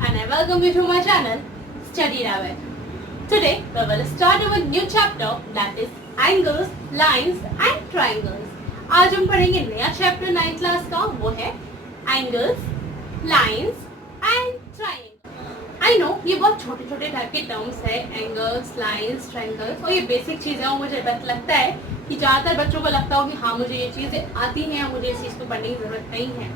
and I welcome you to my channel, Study Rabbit. Today we will start our new chapter, that is angles, lines and triangles. आज हम पढ़ेंगे नया chapter 9th class का, वो है angles, lines and triangle. I know ये बहुत छोटे छोटे टाइप के टर्म्स है, एंगल्स, लाइंस, ट्राइंगल्स, और ये बेसिक चीज़ें और मुझे लगता है कि ज़्यादातर बच्चों को लगता हो कि हाँ मुझे ये चीज़ें आती हैं, मुझे इस चीज़ को पढ़ने की ज़रूरत नहीं है,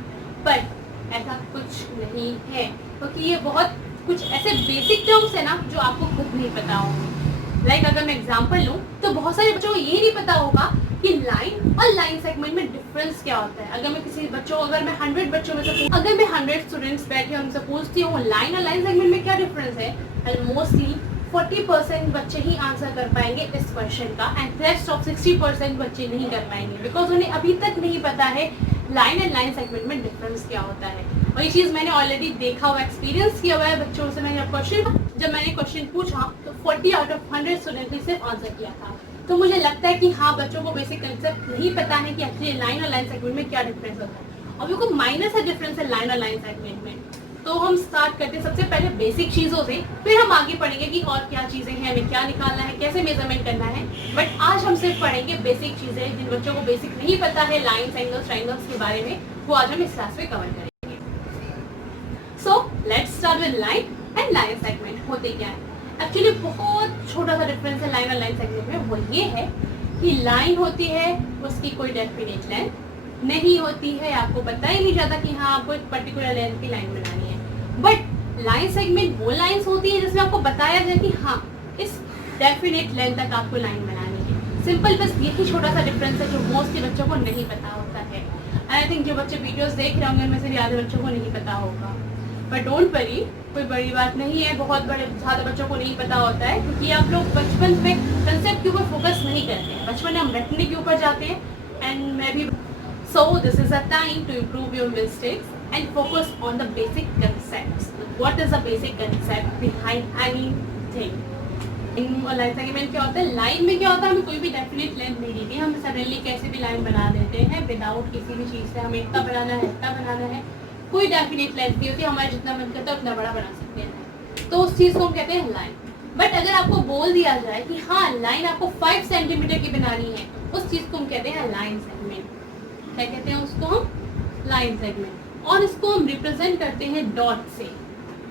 बट ऐसा कुछ नहीं है, क्योंकि ये बहुत कुछ ऐसे बेसिक टर्म्स है ना जो आपको खुद नहीं पता होंगे। लाइक अगर मैं एग्जांपल लूँ तो बहुत सारे बच्चों को ये नहीं पता होगा कि लाइन और लाइन सेगमेंट में डिफरेंस क्या होता है। अगर मैं किसी बच्चों अगर मैं 100 बच्चों में से अगर मैं 100 स्टूडेंट्स बैठे उनसे पूछती हूँ लाइन और लाइन सेगमेंट में क्या डिफरेंस है, एंड मोस्टली 40% बच्चे ही आंसर कर पाएंगे इस क्वेश्चन का, एंड रेस्ट ऑफ 60% बच्चे नहीं कर पाएंगे, बिकॉज उन्हें अभी तक नहीं पता है लाइन एंड लाइन सेगमेंट में डिफरेंस क्या होता है। और ये चीज़ मैंने ऑलरेडी देखा हुआ, एक्सपीरियंस किया हुआ है बच्चों से। जब मैंने क्वेश्चन पूछा तो 40 आउट ऑफ 100 स्टूडेंट ने सिर्फ आंसर किया था। तो मुझे लगता है कि हाँ बच्चों को बेसिक कंसेप्ट नहीं पता है कि एक्चुअली लाइन और लाइन सेगमेंट में क्या डिफरेंस होता है, और बिल्कुल माइनर सा डिफरेंस है लाइन और लाइन सेगमेंट में। तो हम स्टार्ट करते हैं सबसे पहले बेसिक चीज़ों से, फिर हम आगे पढ़ेंगे कि और क्या चीज़ें हैं, हमें क्या निकालना है, कैसे मेजरमेंट करना है। बट आज हम सिर्फ पढ़ेंगे बेसिक चीज़ें, जिन बच्चों को बेसिक नहीं पता है लाइन्स, एंगल्स, ट्राइंगल्स के बारे में, वो आज हम इस क्लास में कवर करेंगे। So let's start with line and line segment. होते क्या है, एक्चुअली बहुत छोटा सा डिफरेंस है लाइन और लाइन सेगमेंट में। वो ये है कि लाइन होती है, उसकी कोई डेफिनेट लेंथ नहीं होती है, आपको पता ही नहीं जाता कि हाँ आपको एक पर्टिकुलर लेंथ की लाइन बनानी है। बट लाइन सेगमेंट वो लाइंस होती है जिसमें आपको बताया जाए कि हाँ इस डेफिनेट लेंथ तक आपको लाइन बनानी है। सिंपल, बस यही छोटा सा डिफरेंस है जो मोस्टली बच्चों को नहीं पता होता है। आई थिंक जो बच्चे वीडियोस देख रहे होंगे उनमें से आधे बच्चों को नहीं पता होगा, बट डोंट वरी, कोई बड़ी बात नहीं है। बहुत बड़े ज़्यादा बच्चों को नहीं पता होता है क्योंकि आप लोग बचपन में कंसेप्ट के ऊपर फोकस नहीं करते हैं, बचपन में हम रटने के ऊपर जाते हैं। एंड मैं भी so this is a time to improve your mistakes and focus on the basic concepts. What is the basic concept behind anything? In line segment क्या होता है, लाइन में क्या होता है, हमें कोई भी डेफिनेट लेंथ नहीं दी थी, हम सडनली कैसे भी लाइन बना देते हैं विदाउट किसी भी चीज़ से। हमें इतना बनाना है, इतना बनाना है, कोई डेफिनेट लेंथ नहीं होती, हमारे जितना मन करता है उतना बड़ा बना सकते हैं, तो उस चीज़ को हम कहते हैं लाइन। बट अगर आपको बोल दिया जाए कि हाँ लाइन आपको 5 सेंटीमीटर की बनानी है, उस चीज़ को हम कहते हैं लाइन सेगमेंट। क्या कहते हैं उसको हम? Line segment. और इसको हम रिप्रेजेंट करते हैं डॉट से।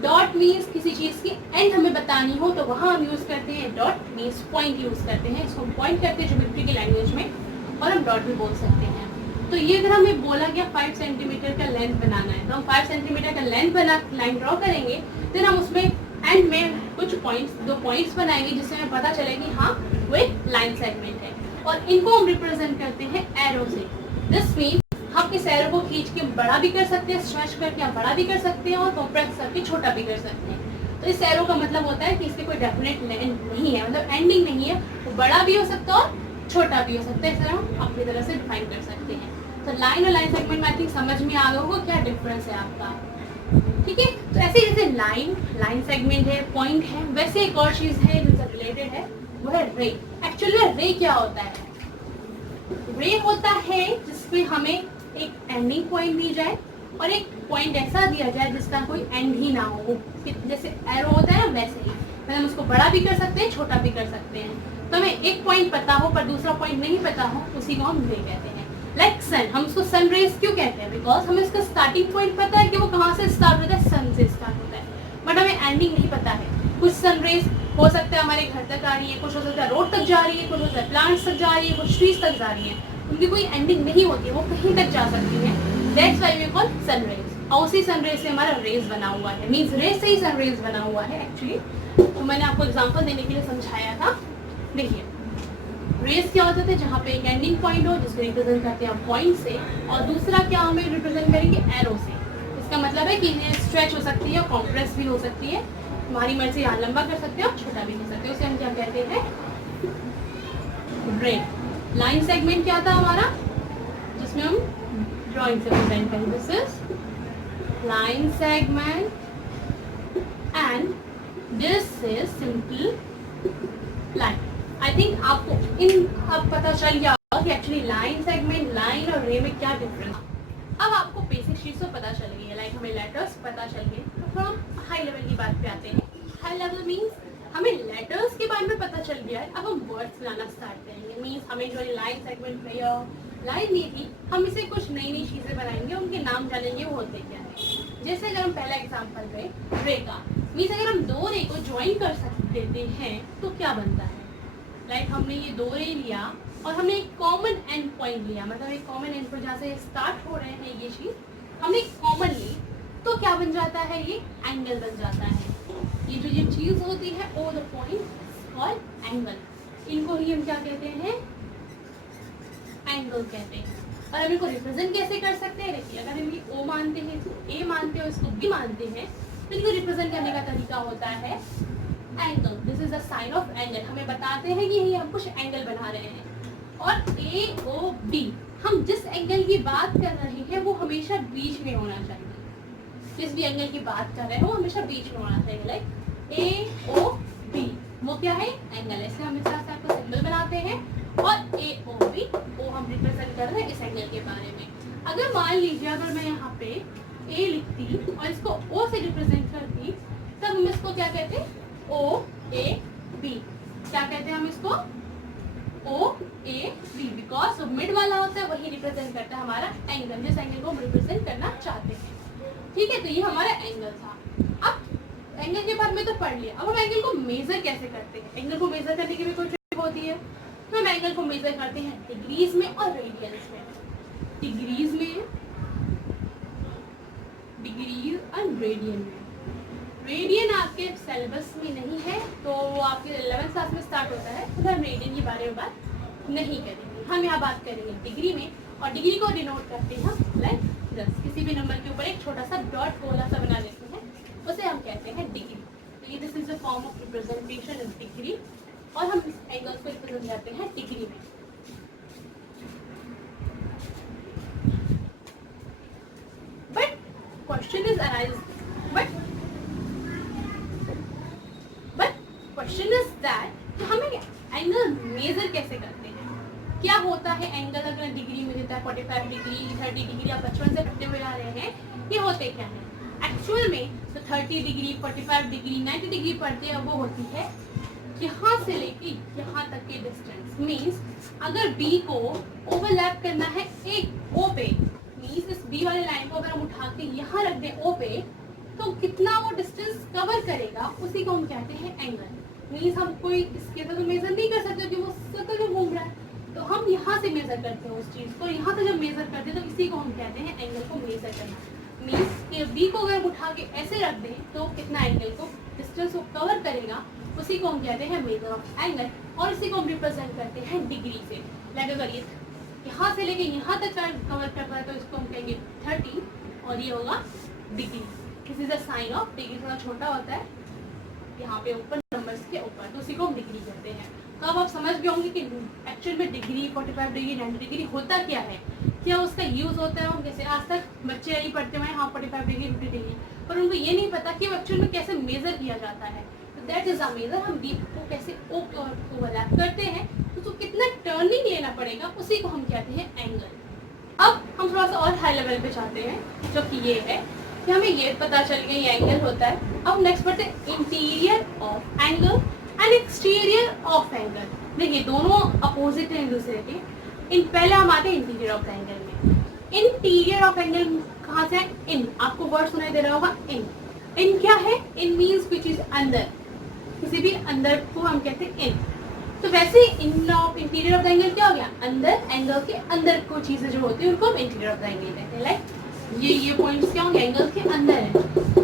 डॉट मीन्स किसी चीज़ की एंड हमें बतानी हो तो वहाँ हम यूज़ करते हैं डॉट, मीन्स पॉइंट यूज़ करते हैं। इसको पॉइंट करते हैं ज्योमेट्री की लैंग्वेज में, और हम डॉट भी बोल सकते हैं। तो ये अगर हमें बोला गया 5 सेंटीमीटर का लेंथ बनाना है, तो हम 5 सेंटीमीटर का लेंथ बना लाइन ड्रॉ करेंगे, फिर हम उसमें एंड में कुछ पॉइंट्स, 2 पॉइंट्स बनाएंगे जिससे हमें पता चले कि हाँ वो एक लाइन सेगमेंट है। और इनको हम रिप्रेजेंट करते हैं एरो से। दिस मीन्स हम इस एरो को खींच के बड़ा भी कर सकते हैं, स्ट्रेच करके हम बड़ा भी कर सकते हैं, और कंप्रेस करके छोटा भी कर सकते हैं। तो इस एरो का मतलब होता है कि इसकी कोई डेफिनेट लेंथ नहीं है, मतलब एंडिंग नहीं है, वो बड़ा भी हो सकता है और छोटा भी हो सकता है। इस तरह हम अपनी तरह से डिफाइन कर सकते हैं। तो लाइन और लाइन सेगमेंट में आई थिंक समझ में आ गया होगा क्या डिफरेंस है आपका, ठीक है। तो ऐसे जैसे लाइन सेगमेंट है, पॉइंट है, वैसे एक और चीज़ है जिनसे रिलेटेड है, वो है रे। एक्चुअली रे क्या होता है? रे होता है जिसमें हमें एक एंडिंग पॉइंट दी जाए और एक पॉइंट ऐसा दिया जाए जिसका कोई एंड ही ना हो। जैसे एरो होता है ना, वैसे ही मतलब हम उसको बड़ा भी कर सकते हैं, छोटा भी कर सकते हैं। तो हमें एक पॉइंट पता हो पर दूसरा पॉइंट नहीं पता हो, उसी को हम रे कहते हैं। लाइक सन, हम उसको सन रेज क्यों कहते हैं? बिकॉज हमें उसका स्टार्टिंग पॉइंट पता है कि वो कहाँ से स्टार्ट होता है, सन से स्टार्ट होता है, बट हमें एंडिंग नहीं पता है। कुछ सन रेज हो सकता है हमारे घर तक आ रही है, कुछ हो सकता है रोड तक जा रही है, कुछ हो सकता है प्लांट्स तक जा रही है, कुछ ट्रीज तक जा रही है, उनकी कोई एंडिंग नहीं होती है, वो कहीं तक जा सकती है। That's why we call sun rays. और उसी सन रेज से हमारा रेज बना हुआ है, मीन्स रेज से ही सन रेज बना हुआ है एक्चुअली। तो मैंने आपको एग्जांपल देने के लिए समझाया था। देखिए रेज क्या होते थे, जहाँ पे एक एंडिंग पॉइंट हो जिसको रिप्रेजेंट करते हैं पॉइंट से, और दूसरा क्या हमें रिप्रेजेंट करेंगे एरो से। इसका मतलब है कि इन्हें स्ट्रेच हो सकती है, कॉम्प्रेस भी हो सकती है, हमारी मर्जी यहाँ लंबा कर सकते हैं और छोटा भी कर सकते हैं, उसे हम क्या कहते हैं? रे। लाइन सेगमेंट क्या था हमारा, जिसमें हम ड्राइंग से प्रेजेंट करें, this is line segment and this is simple line. I think आपको अब पता चल गया कि एक्चुअली लाइन सेगमेंट, लाइन और रे में क्या डिफरेंस। अब आपको बेसिक चीज़ तो पता चल गई है, लाइक हमें लेटर्स पता चल गए, तो थोड़ा हाई लेवल वाली बात पे आते हैं। हाई लेवल मीन्स हमें लेटर्स के बारे में पता चल गया है, अब हम वर्ड्स बनाना स्टार्ट करेंगे। मीन्स हमें जो लाइन सेगमेंट में या लाइन नहीं थी, हम इसे कुछ नई नई चीज़ें बनाएंगे, उनके नाम जानेंगे वो होते क्या है। जैसे अगर हम पहला एग्जाम्पल करें रे का, मीन्स अगर हम दो रे को ज्वाइन कर देते हैं तो क्या बनता है। लाइक हमने ये दो रे लिया और हमने एक कॉमन एंड पॉइंट लिया, मतलब एक कॉमन एंड पॉइंट जहाँ से स्टार्ट हो रहे हैं ये चीज़ हमने कॉमन ली, तो क्या बन जाता है, ये एंगल बन जाता है। ये जो ये चीज़ होती है ओ द पॉइंट और एंगल, इनको ही हम क्या कहते हैं, एंगल कहते हैं। और हम इनको रिप्रेजेंट कैसे कर सकते हैं, देखिए अगर हम ये ओ मानते हैं, इसको ए मानते हैं, इसको बी मानते हैं, तो इनको रिप्रेजेंट करने का तरीका होता है angle. This is the sign of angle, हमें बताते हैं कि ये हम कुछ एंगल बना रहे हैं। और ए ओ बी, हम जिस एंगल की बात कर रहे हैं वो हमेशा बीच में होना चाहिए। जिस भी एंगल की बात कर रहे हैं वो हमेशा बीच में होना चाहिए। लाइक ए ओ बी वो क्या है, एंगल है, इसलिए हम इस तरह से आपको सिंबल बनाते हैं। और ए ओ बी वो हम रिप्रेजेंट कर रहे हैं इस एंगल के बारे में। अगर मान लीजिए अगर मैं यहाँ पे ए लिखती और इसको ओ से रिप्रेजेंट करती, तब हम इसको क्या कहते हैं, ओ ए बी। क्या कहते हैं हम इसको, ओ ए बी, बिकॉज मिड वाला होता है वही रिप्रेजेंट करता है हमारा एंगल, जिस एंगल को हम रिप्रेजेंट करना चाहते हैं। ठीक है, तो ये हमारा एंगल था। अब एंगल के बारे में तो पढ़ लिया, अब हम एंगल को मेजर कैसे करते हैं। एंगल को मेजर करने की भी कोई ट्रिक होती है, तो हम एंगल को मेजर करते हैं डिग्रीज में और रेडियंस में। डिग्रीज में, डिग्रीज और रेडियन में। रेडियन आपके सिलेबस में नहीं है, तो वो आपके 11th क्लास में स्टार्ट होता है, तो हम रेडियन के बारे में बात नहीं करेंगे। हम यहाँ बात करेंगे डिग्री में, और डिग्री को डिनोट करते हैं हम लाइक 10। किसी भी नंबर के ऊपर एक छोटा सा डॉट गोला सा बना देते हैं, उसे हम कहते हैं डिग्री। तो ये this is the form of representation is degree, और हम इस एंगल्स को रिप्रेजेंट करते हैं डिग्री में। But question is arise, question is that कि हमें एंगल मेजर कैसे करते हैं। क्या होता है एंगल, अगर डिग्री में देता है 45 डिग्री 30 डिग्री, आप बचपन से पढ़ते हुए आ रहे हैं, ये होते क्या है एक्चुअल में। तो 30 डिग्री 45 डिग्री 90 डिग्री पढ़ते हैं, वो होती है यहाँ से लेके यहाँ तक के डिस्टेंस। मीन्स अगर बी को ओवरलैप करना है एक ओ पे, मीन्स इस बी वाले लाइन को अगर हम उठा के यहाँ रख दें ओ पे, तो कितना वो डिस्टेंस कवर करेगा, उसी को हम कहते हैं एंगल। मीन्स हम कोई इसके तो मेजर नहीं कर सकते कि वो सर्कल में घूम रहा है, तो हम यहाँ से मेजर करते हैं उस चीज़ को। यहाँ से जब मेजर करते हैं तो इसी को हम कहते हैं एंगल को मेजर करना। मीन्स कि बी को अगर हम उठा के ऐसे रख दें तो कितना एंगल को डिस्टेंस को कवर करेगा, उसी को हम कहते हैं मेजर ऑफ एंगल, और इसी को हम रिप्रेजेंट करते हैं डिग्री से। लाइक अगर ये यहाँ से लेके यहाँ तक कवर करता है तो इसको हम कहेंगे 30, और ये होगा degree. This is the sign of degree, थोड़ा छोटा होता है यहाँ पे ऊपर नंबर्स के ऊपर, तो उसी को हम डिग्री कहते हैं। तो अब आप समझ गए होंगे कि एक्चुअल में डिग्री 45 डिग्री 90 डिग्री होता क्या है, क्या उसका यूज़ होता है। हम जैसे आज तक बच्चे यही पढ़ते हुए हाँ 45 डिग्री 50 डिग्री, पर उनको ये नहीं पता कि एक्चुअल में कैसे मेजर किया जाता है। तो दैट इज अ मेजर, हम बी को कैसे ओवरलैप करते हैं, तो उसको कितना टर्निंग लेना पड़ेगा, उसी को हम कहते हैं एंगल। अब हम थोड़ा सा और हाई लेवल पे जाते हैं, जो कि ये है कि हमें ये पता चल गया ये एंगल होता है। अब नेक्स्ट बढ़ते हैं interior of angle and exterior of angle. देखिए दोनों अपोजिट हैं एक दूसरे के। इन पहले हम आते हैं इंटीरियर ऑफ एंगल में। इंटीरियर ऑफ एंगल कहाँ से है, इन, आपको वर्ड सुनाई दे रहा होगा इन। इन क्या है, इन मीन्स कोई चीज अंदर, किसी भी अंदर को हम कहते हैं इन। तो वैसे इन ऑफ इंटीरियर ऑफ एंगल क्या हो गया, अंदर, एंगल के अंदर को चीजें जो होती है उनको हम इंटीरियर ऑफ एंगल कहते हैं। लाइक ये पॉइंट्स क्या होंगे, एंगल के अंदर है।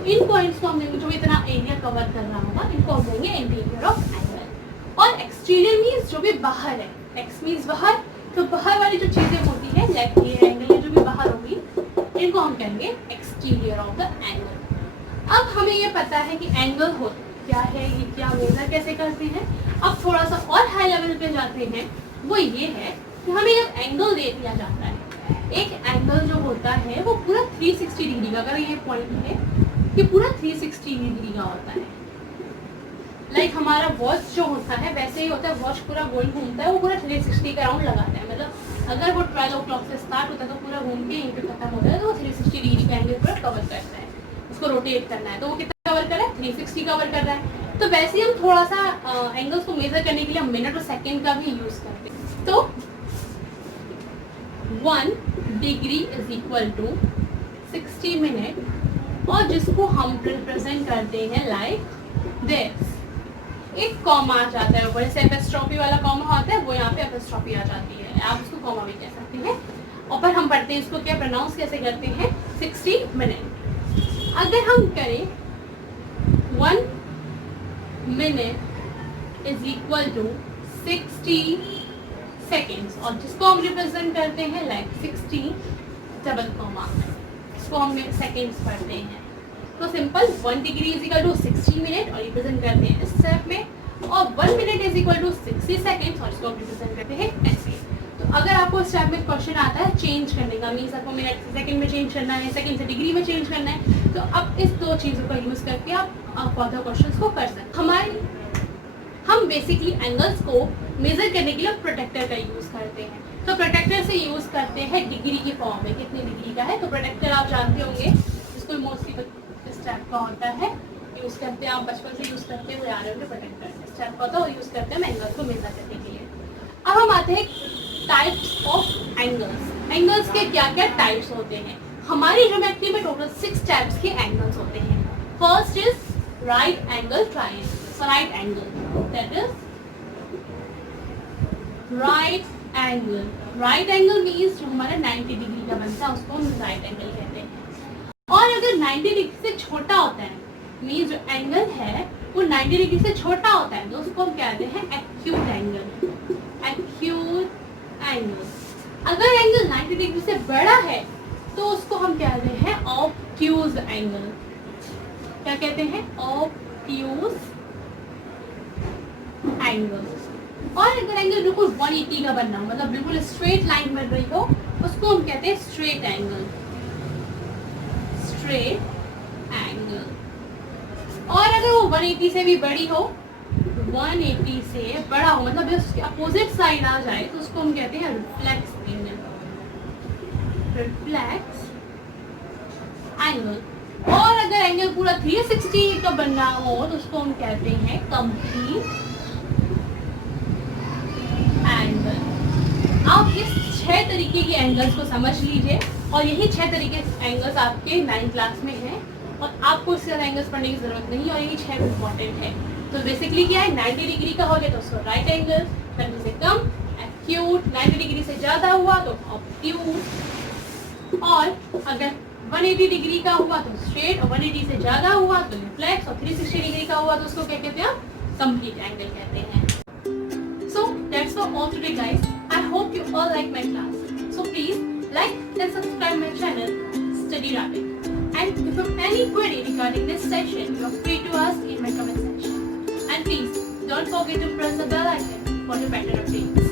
इन पॉइंट्स को हम जो इतना एरिया कवर कर रहा होगा, इनको हम देंगे इंटीरियर ऑफ एंगल। और एक्सटीरियर मीन्स जो भी बाहर है, एक्स मीन्स बाहर, तो बाहर वाली जो चीजें होती है लाइक ये एंगल जो भी बाहर होगी, इनको हम कहेंगे एक्सटीरियर ऑफ द एंगल। अब हमें ये पता है कि एंगल हो क्या है, ये क्या मेजर कैसे करते हैं। अब थोड़ा सा और हाई लेवल पे जाते हैं, वो ये है कि हमें जब एंगल दे दिया जाता है, एक एंगल जो होता है वो पूरा 360 डिग्री का, अगर ये पॉइंट है कि पूरा 360 डिग्री का होता है। लाइक हमारा वॉच जो होता है वैसे ही होता है, वॉच पूरा गोल घूमता है, वो पूरा 360 का राउंड लगाता है। मतलब अगर वो 12 o'clock से स्टार्ट होता है तो पूरा घूम के यहीं पे खत्म होता है, तो वो 360 डिग्री का एंगल पूरा कवर करता है। उसको रोटेट करना है तो वो कितना कवर कर रहा है, 360 कवर कर रहा है। तो वैसे ही हम थोड़ा सा एंगल्स को मेजर करने के लिए हम मिनट और सेकंड का भी यूज करते हैं। तो 1 degree is equal to 60 minute, और जिसको हम रिप्रेजेंट करते हैं लाइक दिस। एक कॉमा आ जाता है ऊपर से, एपोस्ट्रोफी वाला कॉमा होता है, वो यहाँ पे एपोस्ट्रोफी आ जाती है, आप उसको कॉमा भी कह सकते हैं। और पर हम पढ़ते हैं इसको क्या प्रोनाउंस कैसे करते हैं, 60 मिनट। अगर हम करें 1 minute is equal to 60 seconds, और जिसको हम रिप्रेजेंट करते हैं लाइक 60 डबल कॉमा, इसको हम सेकेंड्स पढ़ते हैं। तो simple 1 degree is equal to 60 minute और रिप्रेजेंट करते हैं इस स्टेप में, और 1 minute is equal to 60 seconds और इसको हम रिप्रेजेंट करते हैं ऐसे। तो अगर आपको इस स्टेप में क्वेश्चन आता है चेंज करने का, मीन्स आपको मिनट से सेकंड में चेंज करना है, सेकंड से डिग्री में चेंज करना है, तो अब इस दो चीज़ों का यूज़ करके आप फर्दर क्वेश्चंस को कर सकते। हम बेसिकली एंगल्स को मेजर करने के लिए प्रोटेक्टर का यूज़ करते हैं। तो प्रोटेक्टर से यूज़ करते हैं डिग्री की फॉर्म में, कितनी डिग्री का है। तो प्रोटेक्टर आप जानते होंगे, इसको मोस्टली इस टाइप का होता है, यूज़ करते हैं, आप बचपन से यूज़ करते हुए आ रहे होंगे। प्रोटेक्टर इस टाइप का होता है और यूज़ करते हैं एंगल्स को मेजर करने के लिए। अब हम आते हैं टाइप्स ऑफ एंगल्स। एंगल्स के क्या क्या टाइप्स होते हैं। हमारी ज्योमेट्री में टोटल 6 टाइप्स के एंगल्स होते हैं। First is right angle triangle. Right angle, that is right angle. Right angle means जो हमारा 90 डिग्री का बनता है उसको हम राइट एंगल कहते हैं। और अगर 90 डिग्री से छोटा होता है, मीन्स जो एंगल है वो 90 डिग्री से छोटा होता है, तो उसको हम कहते हैं एक्यूट एंगल। Acute angle. अगर एंगल 90 डिग्री से बड़ा है तो उसको हम कहते हैं ऑब्ट्यूज एंगल। क्या कहते हैं, ऑब्ट्यूज एंगल। और अगर एंगल बिल्कुल 180 का बनना हो, मतलब बिल्कुल स्ट्रेट लाइन बन रही हो, उसको हम कहते हैं स्ट्रेट एंगल। Straight angle. और अगर वो 180 से भी बड़ी हो, 180 से बड़ा हो, मतलब उसके अपोजिट साइड आ जाए, तो उसको हम कहते हैं रिफ्लेक्स एंगल। Reflex angle. और अगर एंगल पूरा 360 का बनना हो तो उसको हम कहते हैं कंप्लीट एंगल। आप इस 6 तरीके के एंगल्स को समझ लीजिए, और यही 6 तरीके एंगल्स आपके 9th क्लास में हैं, और आपको इसके साथ एंगल्स पढ़ने की जरूरत नहीं है, और यही 6 इंपॉर्टेंट है। तो बेसिकली क्या है, 90 डिग्री का हो गया तो उसको राइट एंगल, 90 से कम एक्यूट, 90 डिग्री से ज़्यादा हुआ तो ऑब्ट्यूज, और अगर 180 डिग्री का हुआ तो स्ट्रेट, और 180 से ज़्यादा हुआ तो रिफ्लेक्स, और 360 डिग्री का हुआ तो उसको क्या कहते हैं, कंप्लीट एंगल कहते हैं। So that's all today guys. I hope you all like my class. So please like and subscribe my channel Study Rabbit. And if you have any query regarding this session, you are free to ask in my comment section. And please don't forget to press the bell icon for the better updates.